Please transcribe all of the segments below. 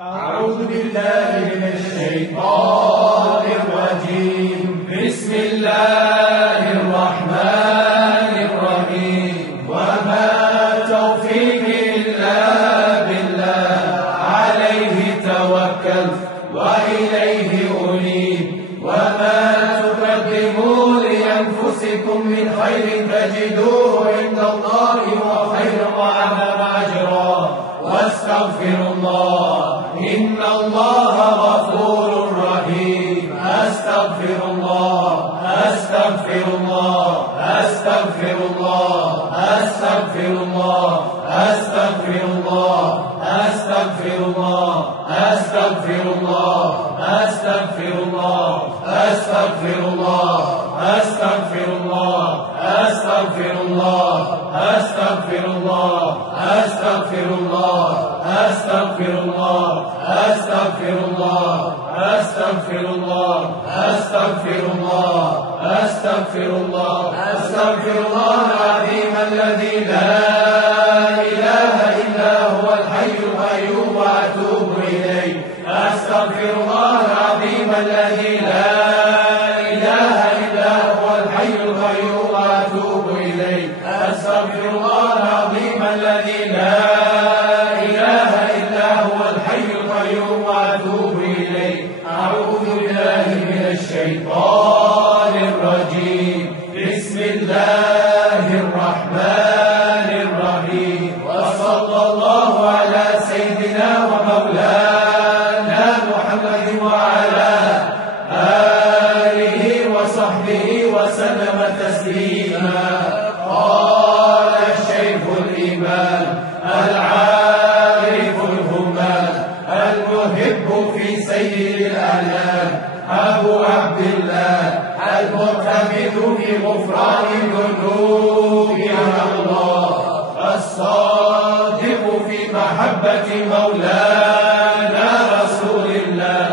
أعوذ بالله من الشيطان الرجيم. بسم الله الرحمن الرحيم. وما توفيقي إلا بالله، عليه توكلت وإليه أنيب. وما تقدموا لأنفسكم من خير تجدوه عند الله هو خيرا وأعظم أجرا. واستغفروا الله إن الله غفور رحيم. أستغفر الله أستغفر الله أستغفر الله أستغفر الله أستغفر الله أستغفر الله أستغفر الله أستغفر الله أستغفر الله أستغفر الله أستغفر الله أستغفر الله أستغفر الله أستغفر الله أستغفر الله أستغفر الله أستغفر الله أستغفر الله أستغفر الله العظيم الذي لا إله إلا هو الحي القيوم وأتوب إليه. أستغفر الله العظيم الذي لا إله إلا هو الحي القيوم وأتوب إليه. أستغفر الله العظيم الذي لا إله إلا هو الحي القيوم وأتوب إليه. أعوذ بالله من الشيطان الرجيم. بسم الله الرحمن الرحيم. وصلى الله على سيدنا ومولانا محمد وعلى آله وصحبه وسلم تسليما. قال الشيخ الإمام العارف الهمام المحب في سيد الأنام أبو عبد الله المعتمد في غفران الذنوب على الله، الصادق في محبة مولانا رسول الله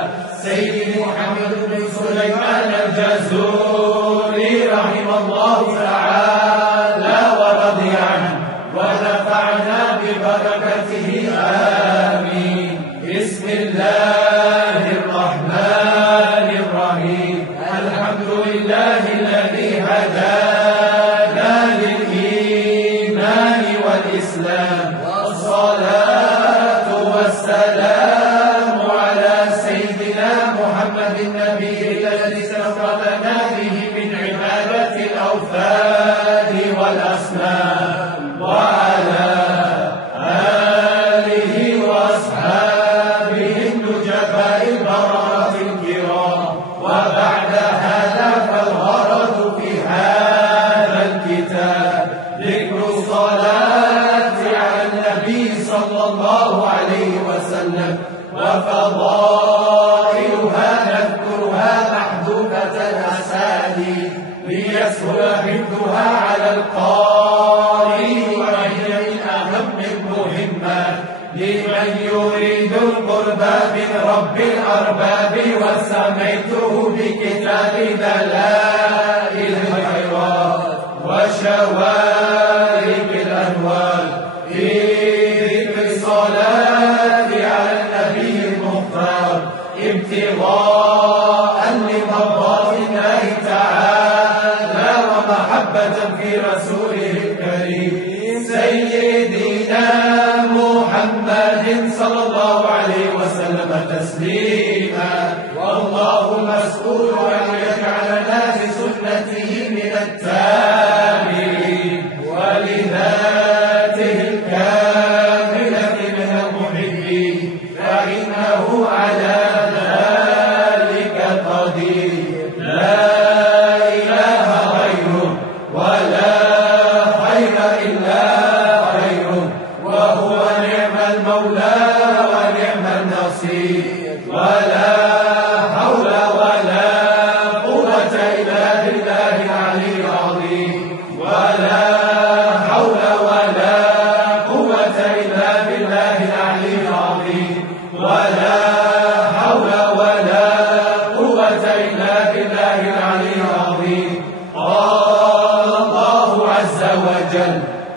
سيد محمد بن سليمان الجزوري رحمه الله تعالى ورضي عنه ونفعنا ببركته آمين. بسم الله الرحمن الرحيم. الحمد لله الذي هدانا للإيمان والإسلام، والصلاة والسلام على سيدنا محمد النبي الذي استفردنا به من عبادة الأوثان والأصنام، وعلى آله وأصحابه النجباء البررة الكرام. وبعد هذا فالغرض في هذا الكتاب ذكر الصلاة على النبي صلى الله عليه وسلم وفضائلها نذكرها محدودة الأساليب ليسهل حفظها على القارئ، وهي من أهم المهمات لمن يريد القربى من رب الأرباب. وسميته بكتاب دلائل الخيرات وشوارب الأنوار في ذكر الصلاة على النبي المختار ابتغاء لمرضات الله تعالى ومحبة في رسوله الكريم سيدنا محمد صلى الله عليه وسلم تسليما. والله مسؤول أن يجعلنا بسنته من التابعين ولذاته الكاملة من المحبين، فإنه على ذلك قدير. لا إله غيره ولا خير إلا خيره، وهو نعم المولى ونعم النصير. ولا حول ولا قوة إلا بالله العلي العظيم. ولا حول ولا قوة إلا بالله العلي العظيم. ولا حول ولا قوة إلا بالله العلي العظيم. قال الله عز وجل: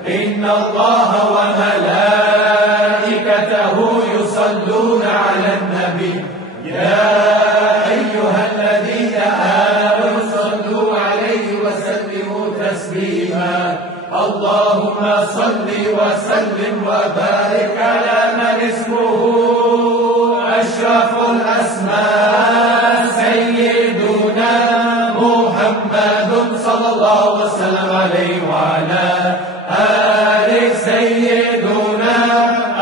إن الله وملائكته وملائكته يصلون على النبي يا أيها الذين آمنوا صلوا عليه وسلموا تسليما اللهم صل وسلم وبارك على من اسمه أشرف الأسماء سيدنا محمد صلى الله وسلم عليه وعلى آل سيدنا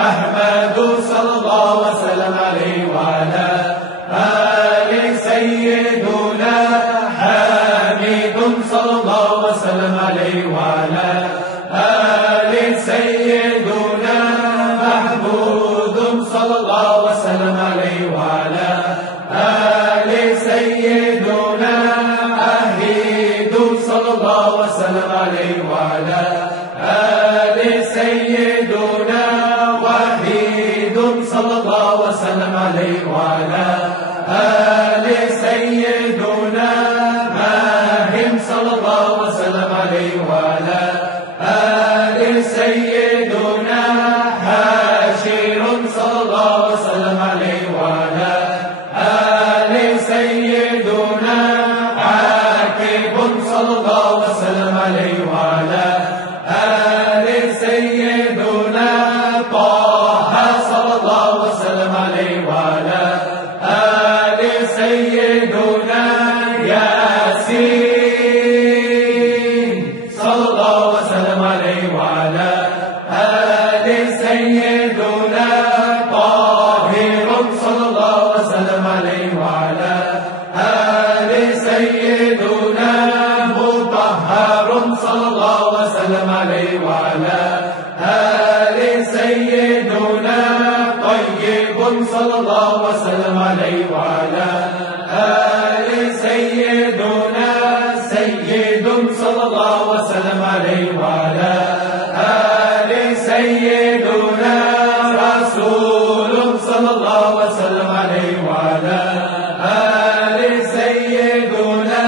أحمد صلى الله وسلم عليه وعلى آل سيدنا حميد صلى الله وسلم عليه وعلى آل سيدنا محمود صلى الله وسلم عليه وعلى آل سيدنا أهيد صلى الله وسلم عليه وعلى آل سيدنا وحيد صلى الله وسلم عليه وعلى آل سيدنا ماهن صلى الله وسلم عليه وعلى آل سيدنا حاشر صلى الله وسلم عليه وعلى آل سيدنا عاقب صلى الله وسلم عليه وعلى آل سيدنا طه صلى الله وسلم عليه وعلى آل سيدنا ياسين صلى الله وسلم عليه وعلى آل سيدنا طاهر صلى الله وسلم عليه وعلى آل سيدنا مطهر صلى الله وسلم عليه وعلى آل سيدنا طيب صلى الله وسلم عليه وعلى آل سيدنا سيد صلى الله وسلم عليه وعلى آل سيدنا رسول صلى الله وسلم عليه وعلى آل سيدنا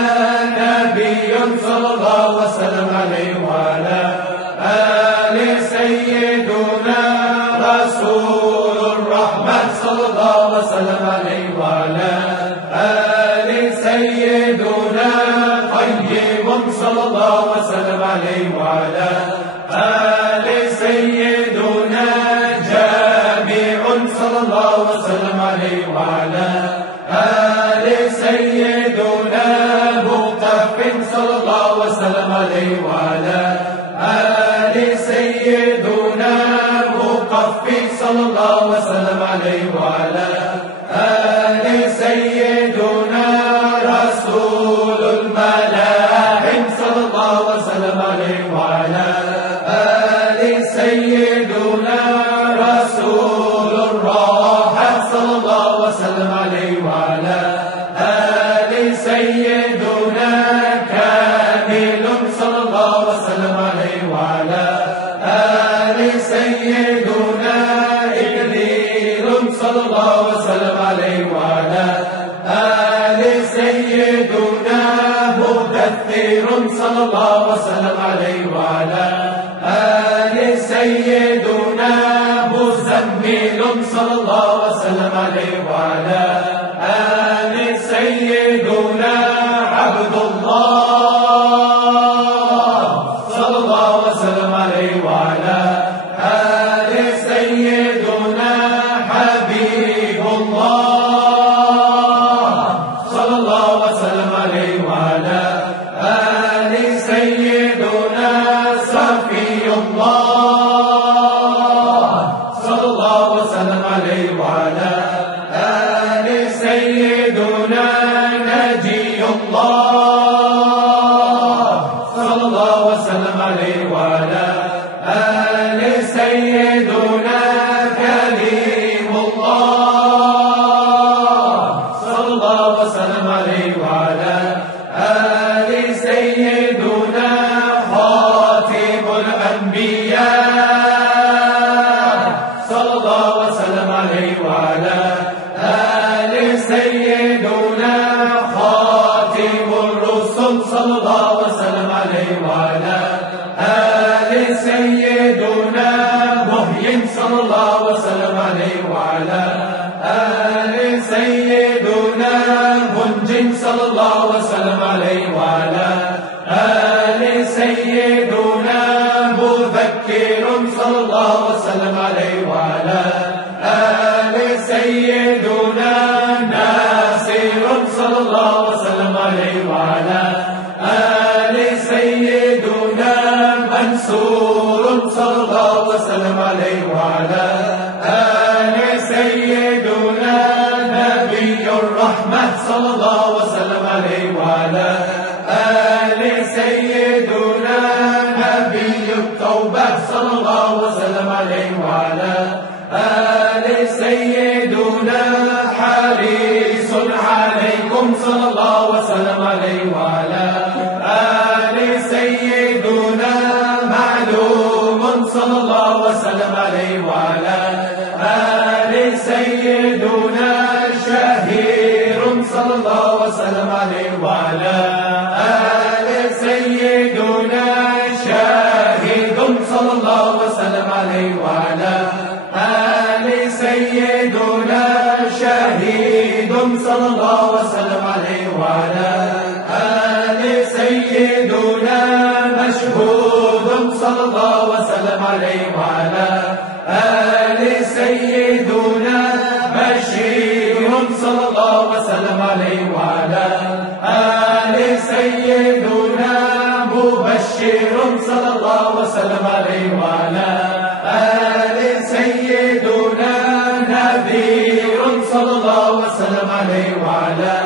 نبي صلى الله وسلم عليه وعلى آل سيدنا رسول الرحمة صلى الله وسلم عليه وعلى آل سيدنا طيب صلى الله وسلم عليه وعلى آل سيدنا جامع صلى الله وسلم عليه وعلى آل سيدنا مقتف صلى الله وسلم عليه وعلى آل سيدنا مقفي صلى الله وسلم عليه وعلى آل سيدنا رسول الملاحم صلى الله وسلم عليه وعلى آل سيدنا رسول الراحة صلى الله وسلم عليه وعلى آل سيدنا كامل صلى الله وسلم عليه وعلى آل سيدنا إكليل صلى الله وسلم عليه وعلى آل سيدنا مدثر صلى الله وسلم عليه وعلى آل سيدنا مزمل صلى الله وسلم عليه وعلى آل سيدنا عبد الله صلى الله وسلم عليه وعلى آل سيدنا حبيب الله صلى الله وسلم عليه وعلى آل سيدنا صفي الله صلى الله وسلم عليه وعلى آل سيدنا نجي الله صلى الله وسلم عليه وعلى آل سيدنا كريم الله صلى الله وسلم عليه وعلى آل سيدنا خاتم الأنبياء صلى الله وسلم عليه وعلى آل سيدنا خاتم الرسل صلى الله وسلم عليه وعلى آل سيدنا محيي صلى الله وسلم عليه وعلى آل سيدنا منج صلى الله وسلم عليه وعلى آل سيدنا مذكر صلى الله وسلم عليه وعلى آل سيدنا ناصر صلى الله وسلم عليه وعلى آل سيدنا منصور صلى الله وسلم عليه وعلى آل سيدنا نبي الرحمة صلى الله وسلم عليه وعلى آل سيدنا نبي التوبة صلى الله وسلم عليه وعلى آل سيدنا حريص عليكم صلى الله وسلم عليه وعلى آل سيدنا معلوم صلى الله وسلم عليه وعلى آل سيدنا شهير صلى الله وسلم عليه وعلى آل سيدنا شاهد صلى الله وسلم عليه وعلى آل سيدنا شهيد صلى الله وسلم عليه وعلى آل سيدنا مشهود صلى الله وسلم عليه وعلى آل سيدنا بشير صلى الله وسلم عليه وعلى آل سيدنا مبشر صلى الله وسلم عليه وعلى آل سيدنا نذير صلى الله وسلم عليه وعلى